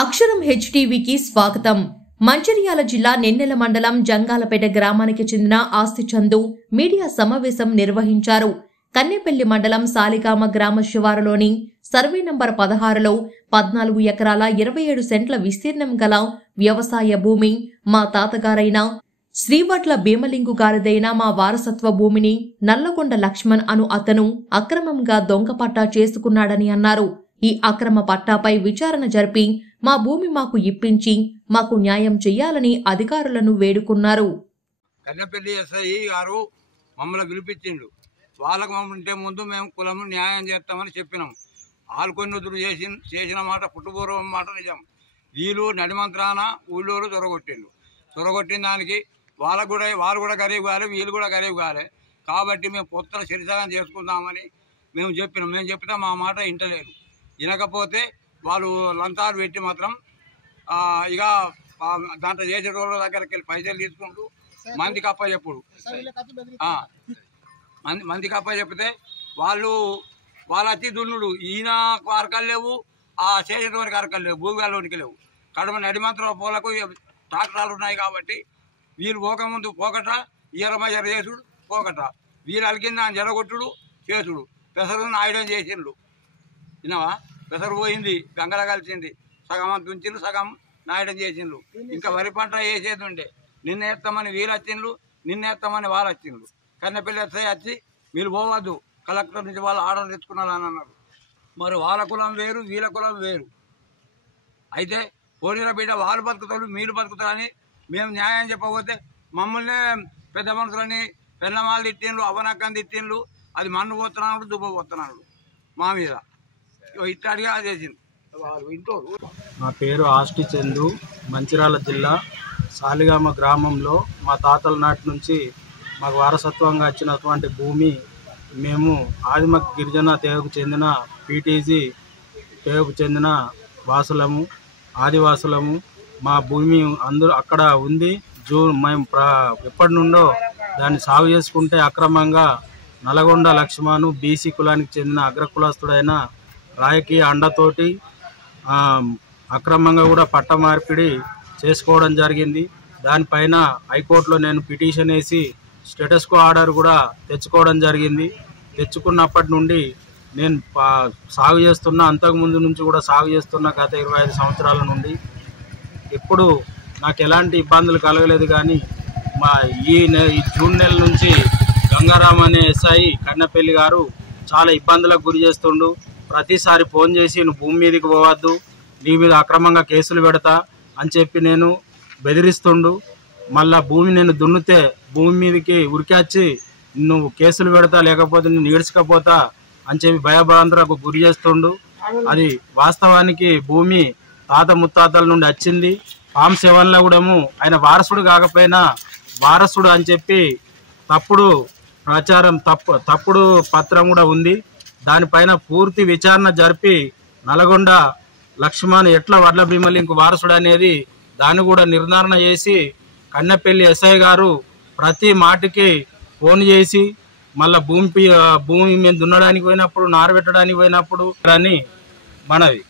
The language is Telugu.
అక్షరం హెచ్టీవీకి స్వాగతం. మంచిర్యాల జిల్లా నెన్నెల మండలం జంగాలపేట గ్రామానికి చెందిన ఆస్తి చందు మీడియా సమావేశం నిర్వహించారు. కన్నెపల్లి మండలం సాలిగామ గ్రామ శివారులోని సర్వే నంబర్ 16లో 14 ఎకరాల 27 సెంట్ల విస్తీర్ణం గల వ్యవసాయ భూమి మా తాతగారైన శ్రీవట్ల భీమలింగు గారిదైన మా వారసత్వ భూమిని నల్లగొండ లక్ష్మణ్ అను అతను అక్రమంగా దొంగ పట్టా చేసుకున్నాడని అన్నారు. ఈ అక్రమ పట్టాపై విచారణ జరిపి మా భూమి మాకు ఇప్పించి మాకు న్యాయం చేయాలని అధికారులను వేడుకున్నారు. కన్నెపల్లి ఎస్ఐ గారు మమ్మల్ని పిలిపించిండు. వాళ్ళకు మమ్మల్ని ముందు మేము కులము న్యాయం చేస్తామని చెప్పినాం. ఆల్కొన్నుతులు చేసిన మాట పుట్టుపూర్వం మాట నిజం. వీళ్ళు నడిమంత్రాన ఊళ్ళోరు చొరగొట్టిన దానికి వాళ్ళు కూడా గరీబ్ కాలే, వీళ్ళు కూడా గరీబ్ కాలే. కాబట్టి మేము పొత్తుల శరిసగం చేసుకుందామని మేము చెప్పినాం. మేము చెప్తే మా మాట వింటలేరు. వినకపోతే వాళ్ళు లంచాలు పెట్టి మాత్రం ఇక దాంట్లో చేసే రోజుల దగ్గరికి వెళ్ళి పైసలు తీసుకుంటూ మందికి అప్పచెప్పుడు మందికి అప్పచెప్పితే వాళ్ళు వచ్చి దున్నుడు. ఈయన అరకలు లేవు, ఆ చేసేటోనికి అరకలు లేవు, భూమి వాళ్ళకి లేవు. కడమ నడిమంత్రుల పూలకు ట్రాక్టర్లు ఉన్నాయి కాబట్టి వీళ్ళు పోకముందు పోకట, ఈరమయ్యర చేసుడు పోకట, వీళ్ళు అలికింది ఆయన జడగొట్టుడు చేసుడు. పెసరును ఆయుధం చేసిండు. విన్నావా? పెసరు పోయింది, గంగల కలిసింది, సగం అంత ఉంచిండ్రు, సగం నాయడం చేసిండ్రు. ఇంకా వరి పంట వేసేది ఉండే. నిన్న ఎత్తామని వీళ్ళు వచ్చిండ్రు, నిన్న ఎత్తామని వాళ్ళు వచ్చిండ్రు. కన్నెపల్లి ఎస్ఐ వచ్చి వీళ్ళు పోవద్దు, కలెక్టర్ నుంచి వాళ్ళు ఆర్డర్ తెచ్చుకున్నారు అని అన్నారు. మరి వాళ్ళ కులం వేరు, వీళ్ళ కులం వేరు. అయితే పోనీల బిడ్డ వాళ్ళు బతుకుతారు, మీరు బతుకుతారని మేము న్యాయం చెప్పకపోతే మమ్మల్ని పెద్ద మనుషులని పెన్నమాలు తిట్టిండ్రు, అవనక్కని తిట్టిండ్రు. అది మన్ను పోతున్నాడు, దుబ్బ పోతున్నాడు మా మీద. ఇట్లాడిగా చేసింది. నా పేరు ఆస్తి చందు. మంచిర్యాల జిల్లా సాలిగామ గ్రామంలో మా తాతల నాటి నుంచి మాకు వారసత్వంగా వచ్చినటువంటి భూమి మేము ఆదిమ గిరిజన తెగకు చెందిన పీటీజీ తెగకు చెందిన వాసులము, ఆదివాసులము. మా భూమి అందరూ అక్కడ ఉంది. మేము ఎప్పటి నుండో దాన్ని సాగు చేసుకుంటే అక్రమంగా నల్లగొండ లక్ష్మణ్ బీసీ కులానికి చెందిన అగ్రకులస్తుడైన రాజకీయ అండతోటి అక్రమంగా కూడా పట్ట మార్పిడి చేసుకోవడం జరిగింది. దానిపైన హైకోర్టులో నేను పిటిషన్ వేసి స్టేటస్ కో ఆర్డర్ కూడా తెచ్చుకోవడం జరిగింది. తెచ్చుకున్నప్పటి నుండి నేను సాగు చేస్తున్నా, అంతకుముందు నుంచి కూడా సాగు చేస్తున్నా. గత 25 సంవత్సరాల నుండి ఎప్పుడు నాకు ఎలాంటి ఇబ్బందులు కలగలేదు. కానీ ఈ జూన్ నెల నుంచి గంగారాం అనే ఎస్ఐ కన్నెపల్లి గారు చాలా ఇబ్బందులకు గురి చేస్తుండు. ప్రతిసారి ఫోన్ చేసి నువ్వు భూమి మీదకి పోవద్దు, నీ మీద అక్రమంగా కేసులు పెడతా అని చెప్పి నేను బెదిరిస్తుండు. మళ్ళా భూమి నేను దున్నితే భూమి మీదకి ఉరికొచ్చి నువ్వు కేసులు పెడతా, లేకపోతే నేను ఈడ్చకపోతా అని చెప్పి భయభ్రాంతులకు గురి చేస్తుండు. అది వాస్తవానికి భూమి తాత ముత్తాతల నుండి వచ్చింది. ఫామ్ 7లో కూడా ఆయన వారసుడు కాకపోయినా వారసుడు అని చెప్పి తప్పుడు ప్రచారం, తప్పుడు పత్రం కూడా ఉంది. దానిపైన పూర్తి విచారణ జరిపి నల్లగొండ లక్ష్మణ్ ఎట్లా వడ్ల భీమలింగు వారసుడు అనేది దాన్ని కూడా నిర్ధారణ చేసి కన్నెపల్లి ఎస్ఐ గారు ప్రతి మాటికి ఫోన్ చేసి మళ్ళీ భూమి మేము దున్నడానికి పోయినప్పుడు, నారబెట్టడానికి పోయినప్పుడు అని మనవి.